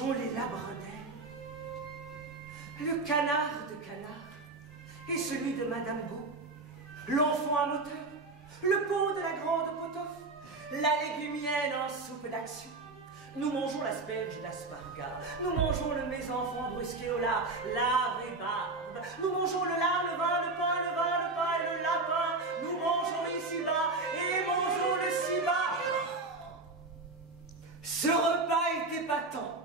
mangeons les labredets, le canard de canard et celui de Madame Beau, l'enfant à moteur, le pot de la grande potoff, la légumienne en soupe d'action. Nous mangeons l'asperge d'aspargas, nous mangeons le mésenfant brusqué au lard, la rhubarbe, nous mangeons le lard, le vin, le pain, le vin, le pain et le lapin, nous mangeons ici-bas et mangeons le ci-bas. Ce repas est épatant.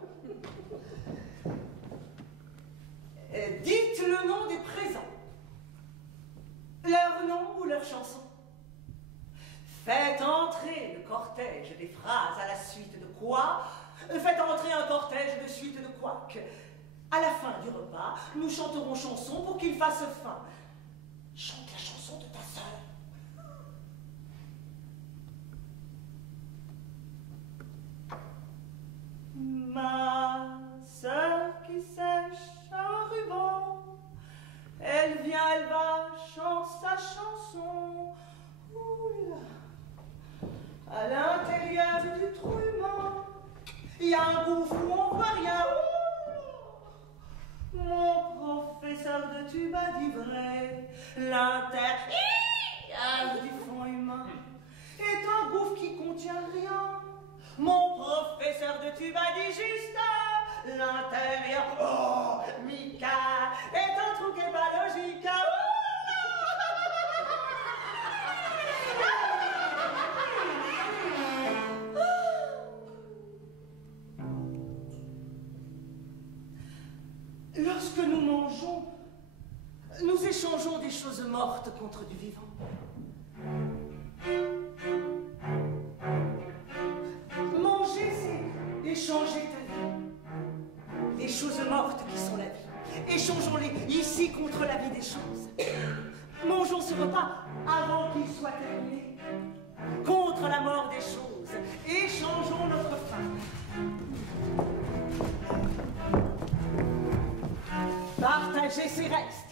Dites le nom des présents, leur nom ou leur chanson. Faites entrer le cortège des phrases à la suite de quoi? Faites entrer un cortège de suite de quoique. À la fin du repas, nous chanterons chanson pour qu'il fasse fin. Chante la chanson de ta sœur. Ma sœur qui sèche un ruban, elle vient, elle va, chante sa chanson. Oula. À l'intérieur du trou humain, il y a un gouffre où on voit rien. Oula. Mon professeur de tuba dit vrai, l'intérieur du fond humain est un gouffre qui contient rien. Mon professeur de tuba dit juste l'intérieur, oh, Mika, est un trou qui n'est pas logique. Lorsque nous mangeons, nous échangeons des choses mortes contre du vivant. Manger, c'est échanger ta vie. Les choses mortes qui sont la vie. Échangeons-les ici contre la vie des choses. Mangeons ce repas avant qu'il soit terminé. Contre la mort des choses. Échangeons notre faim. Partagez ses restes.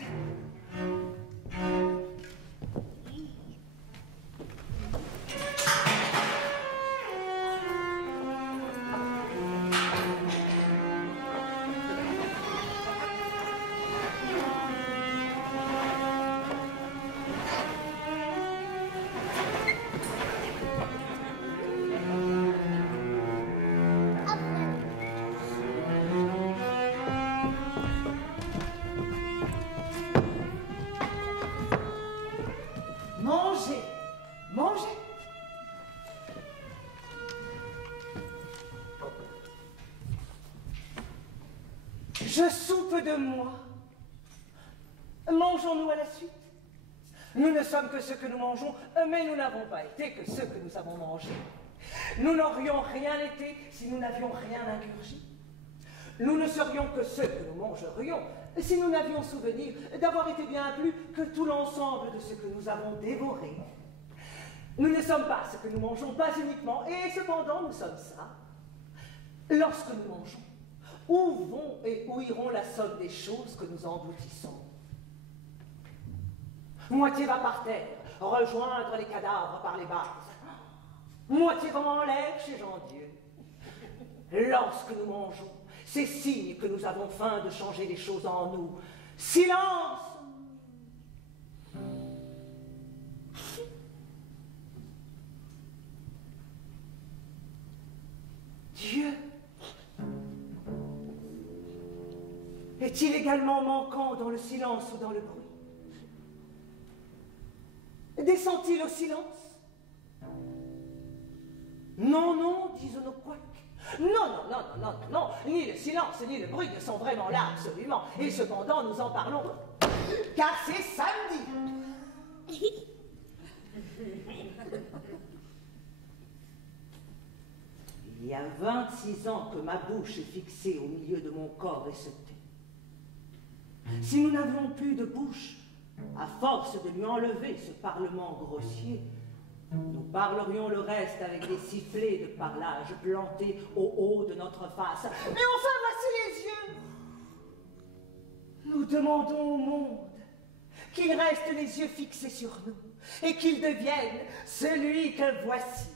Je soupe de moi. Mangeons-nous à la suite? Nous ne sommes que ce que nous mangeons, mais nous n'avons pas été que ce que nous avons mangé. Nous n'aurions rien été si nous n'avions rien ingurgi. Nous ne serions que ce que nous mangerions si nous n'avions souvenir d'avoir été bien plus que tout l'ensemble de ce que nous avons dévoré. Nous ne sommes pas ce que nous mangeons, pas uniquement, et cependant nous sommes ça. Lorsque nous mangeons, où vont et où iront la somme des choses que nous engloutissons? Moitié va par terre, rejoindre les cadavres par les bases. Moitié va en l'air chez Jean-Dieu. Lorsque nous mangeons, c'est signe que nous avons faim de changer les choses en nous. Silence! Dieu est-il également manquant dans le silence ou dans le bruit? Descend-il au silence? Non, non, disent nos couacs. Non, non, non, non, non, non, ni le silence ni le bruit ne sont vraiment là, absolument. Et cependant, nous en parlons, car c'est samedi. Il y a 26 ans que ma bouche est fixée au milieu de mon corps et se tait. Si nous n'avions plus de bouche, à force de lui enlever ce parlement grossier, nous parlerions le reste avec des sifflets de parlage plantés au haut de notre face. Mais enfin, voici les yeux! Nous demandons au monde qu'il reste les yeux fixés sur nous et qu'il devienne celui que voici.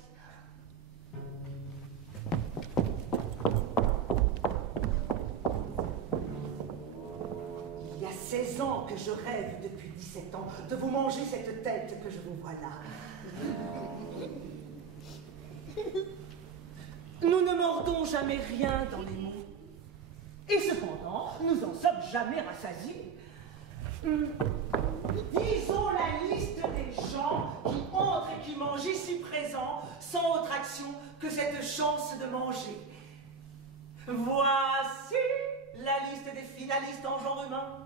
présent que je rêve depuis 17 ans de vous manger cette tête que je vous vois là. Nous ne mordons jamais rien dans les mots. Et cependant, nous en sommes jamais rassasiés. Disons la liste des gens qui entrent et qui mangent ici présents sans autre action que cette chance de manger. Voici la liste des finalistes en genre humain.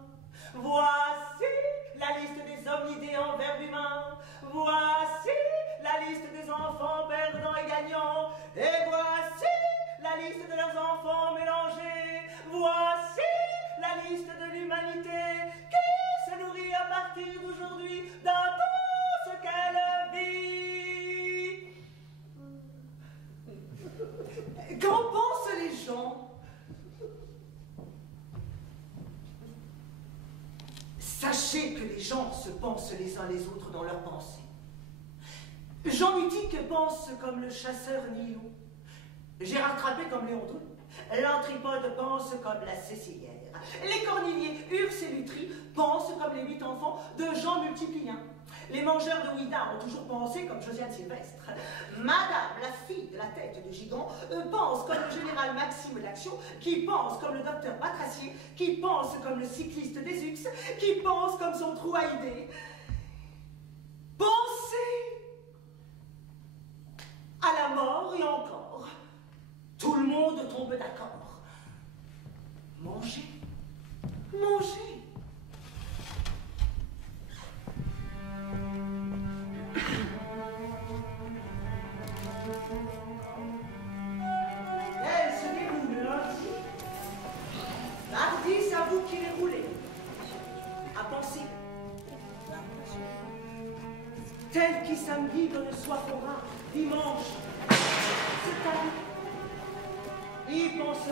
Voici la liste des hommes-idées en verbe humain. Voici la liste des enfants perdants et gagnants. Et voici la liste de leurs enfants mélangés. Voici la liste de l'humanité qui se nourrit à partir d'aujourd'hui dans tout ce qu'elle vit. Qu'en pensent les gens? Sachez que les gens se pensent les uns les autres dans leurs pensées. Jean Mutique pense comme le chasseur Nilo. Gérard Trappé comme Léon Dreux. L'Antripode pense comme la Cécilière. Les Corniliers, Urs et Lutry pensent comme les 8 enfants de Jean Multiplien. Les mangeurs de Ouida ont toujours pensé comme Josiane Sylvestre. Madame, la fille de la tête de Gigon, pense comme le général Maxime d'Action, qui pense comme le docteur Batracier, qui pense comme le cycliste des Ux, qui pense comme son trou à idées. Pensez à la mort et encore. Tout le monde tombe d'accord. Mangez, mangez. Elle se déroule lundi. Mardi, c'est à vous qui les roulez. À penser. Tel qui samedi donne soif au rat, dimanche, c'est à vous. Il pense.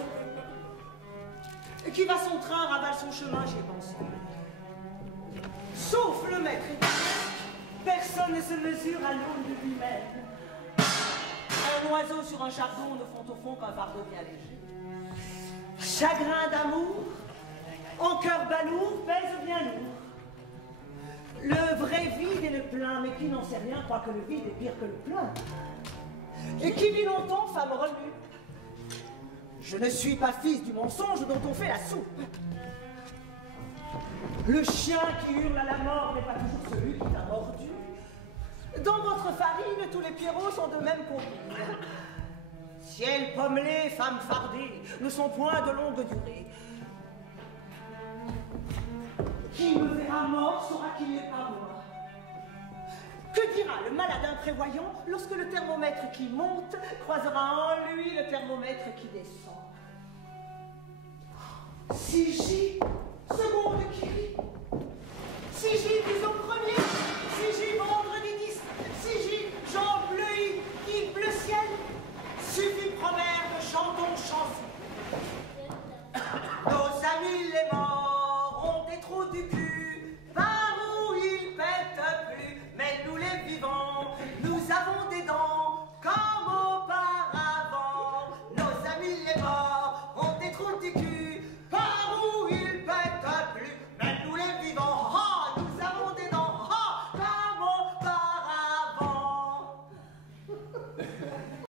Qui va son train, ravale son chemin, j'y ai pensé. Sauf le maître et personne ne se mesure à l'aune de lui-même. Un oiseau sur un chardon ne font au fond qu'un fardeau bien léger. Chagrin d'amour, en cœur balourd, pèse bien lourd. Le vrai vide est le plein, mais qui n'en sait rien croit que le vide est pire que le plein. Et qui vit longtemps, femme remue. Je ne suis pas fils du mensonge dont on fait la soupe. Le chien qui hurle à la mort n'est pas toujours celui qui t'a mordu. Dans votre farine, tous les pierrots sont de même combine. Ciel pommelé, femme fardée, ne sont point de longue durée. Qui me verra mort saura qu'il n'est pas moi. Que dira le malade imprévoyant lorsque le thermomètre qui monte croisera en lui le thermomètre qui descend? Si J, seconde qui rit,